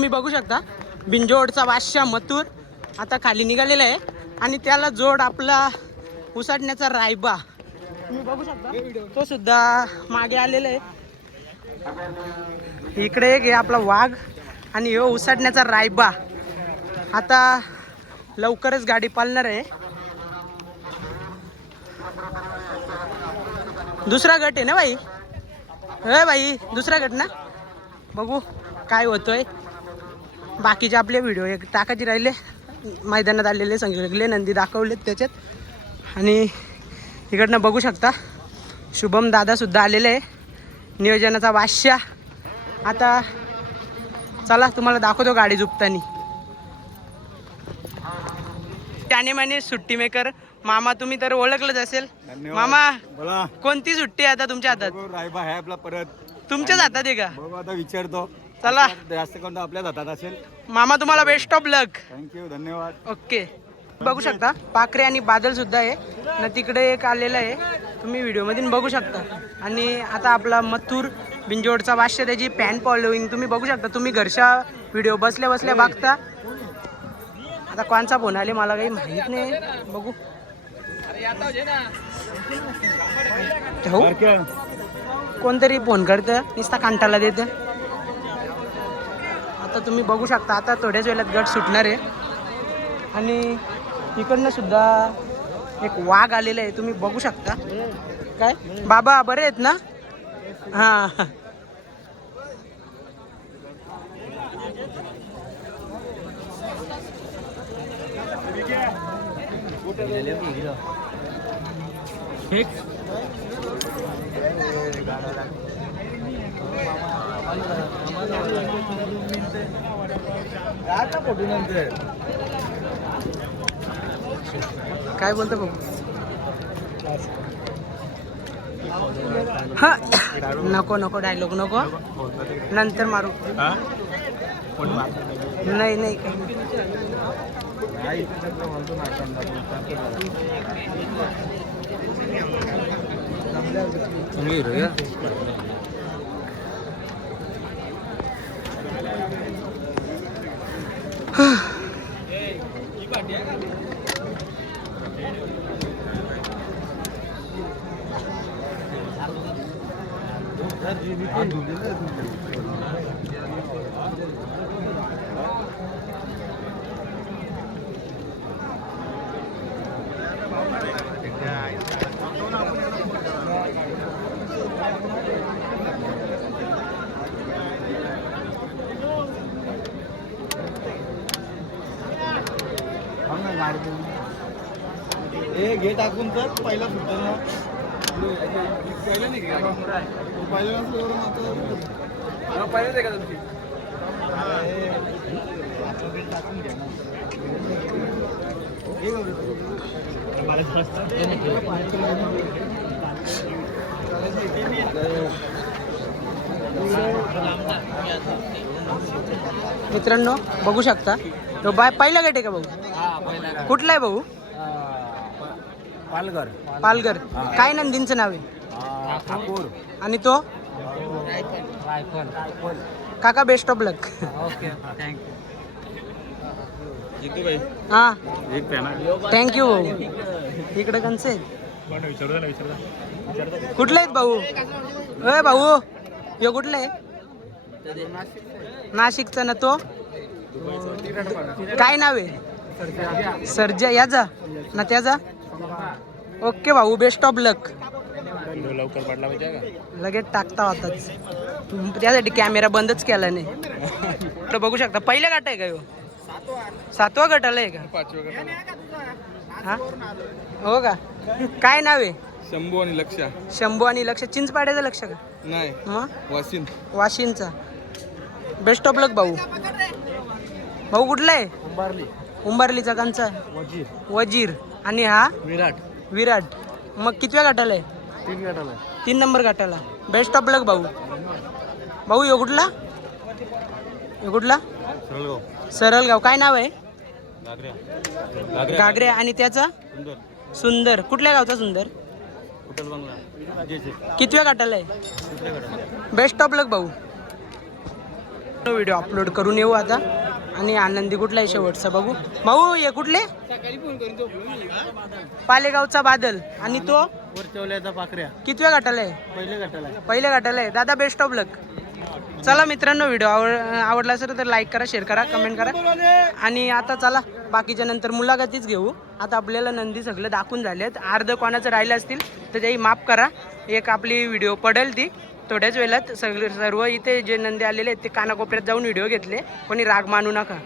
तुम्ही बघू शकता बिंजोडचा बादशाह मथुर आता खाली निघालेला आहे आणि त्याला जोड आपला उसाटण्याचा रायबा तुम्ही बघू शकता तो सुद्धा मागे आलेला आहे. इकडे एक आहे आपला वाघ आणि हो उसाटण्याचा रायबा. आता लवकरच गाडी पालणार आहे. दुसरा गट आहे ना भाई? हे भाई दुसरा गट ना. बघू काय होतोय. बाकीचे आपले व्हिडिओ एक टाकायचे राहिले. मैदानात आलेले सगळे नंदी दाखवलेत त्याच्यात. आणि इकडनं बघू शकता शुभम दादा सुद्धा आलेले आहे नियोजनाचा बादशाह. आता चला तुम्हाला दाखवतो गाडी झुपतानी. त्याने माने सुट्टी मेकर मामा तुम्ही तर ओळखलंच असेल. मामा बोला कोणती सुट्टी आहे आता तुमच्या हातात? रायबा आहे आपला परत तुमच्याच हातात आहे का? बघू आता विचारतो. चला जास्त कोण आपल्याच हातात असेल. मामा तुम्हाला बेस्ट ऑफ लक. थँक्यू धन्यवाद. ओके बघू शकता पाखरे आणि बादल सुद्धा आहे ना तिकडे एक आलेला आहे तुम्ही व्हिडिओ मध्ये बघू शकता. आणि आता आपला मथुर बिंजोडचा बादशाह त्याची फॅन फॉलोईंग तुम्ही बघू शकता. तुम्ही घरच्या व्हिडिओ बसल्या बसल्या बघता. आता कोणचा फोन आले मला काही माहित नाही. बघू हो कोणतरी फोन करतं नुसता कांटाला देतं. आता तुम्ही बघू शकता आता थोड्याच वेळात गट सुटणार आहे. आणि इकडनं सुद्धा एक वाघ आलेला आहे तुम्ही बघू शकता. काय बाबा बरे आहेत ना? हां काय बोलतो भाऊ? हा नको नको डायलॉग नको नंतर मारू. नाही नाही हे घे टाकून तर पहिला सुटतो ना. पहिला नाही पहिला पहिलेच आहे का तुमची? मित्रांनो बघू शकता तो पहिला गट आहे का भाऊ? कुठला आहे भाऊ? पालघर. पालघर. काय नंदींचं नाव आहे? ठाकूर. आणि तो काका बेस्ट ऑफ लक. हा थँक्यू भाऊ. इकडे कंच आहेत कुठले आहेत भाऊ? अय भाऊ यो कुठला आहे? नाशिकचा ना तो काय नाव आहे? सर्जा याचा ना त्याचा. ओके भाऊ बेस्ट ऑफ लक. लवकर पडला पाहिजे का? लगेच टाकता होताच त्यासाठी कॅमेरा बंदच केला नाही. बघू शकता पहिल्या गाठ आहे का? 7वा गटाला आहे का? 5व्या गटाला. हा हो का? काय नाव आहे? शंभू आणि लक्ष. शंभू आणि लक्ष. चिंचपाड्याचं लक्ष का? नाही मग वाशिनचा. बेस्ट ऑफ लक भाऊ. भाऊ कुठला आहे? उंबारलीचा कंचा वजीर. आणि हा विराट. मग कितव्या गटाला आहे? 3 नंबर गटाला. बेस्ट ऑफ लक भाऊ. भाऊ यो कुठला? सरळगाव. काय नाव आहे? घागऱ्या. आणि त्याचा सुंदर. कुठल्या गावचा सुंदर? कितव्या गटाला आहे? बेस्ट ऑफ लक भाऊ. व्हिडिओ अपलोड करून येऊ आता. आणि आनंदी कुठला आहे शेवटचा बघू. भाऊ हे कुठले? पालेगावचा बादल. आणि तो वरचवल्याचा पाखऱ्या कितव्या गटाला आहे? पहिल्या गटाला आहे. दादा बेस्ट ऑफ लक. चला मित्रांनो, व्हिडिओ आवडला असेल तर लाईक करा, शेअर करा, कमेंट करा. आणि आता चला बाकीच्या नंतर मुलाखतीच घेऊ. आता आपल्याला नंदी सगळं दाखवून झालेत. अर्ध कोणाचं राहिलं असतील तर त्याही माफ करा. एक आपली व्हिडिओ पडेल ती थोड्याच वेळात. सर्व इथे जे नंदी आलेले आहेत ते कानाकोपऱ्यात जाऊन व्हिडिओ घेतले. कोणी राग मानू नका.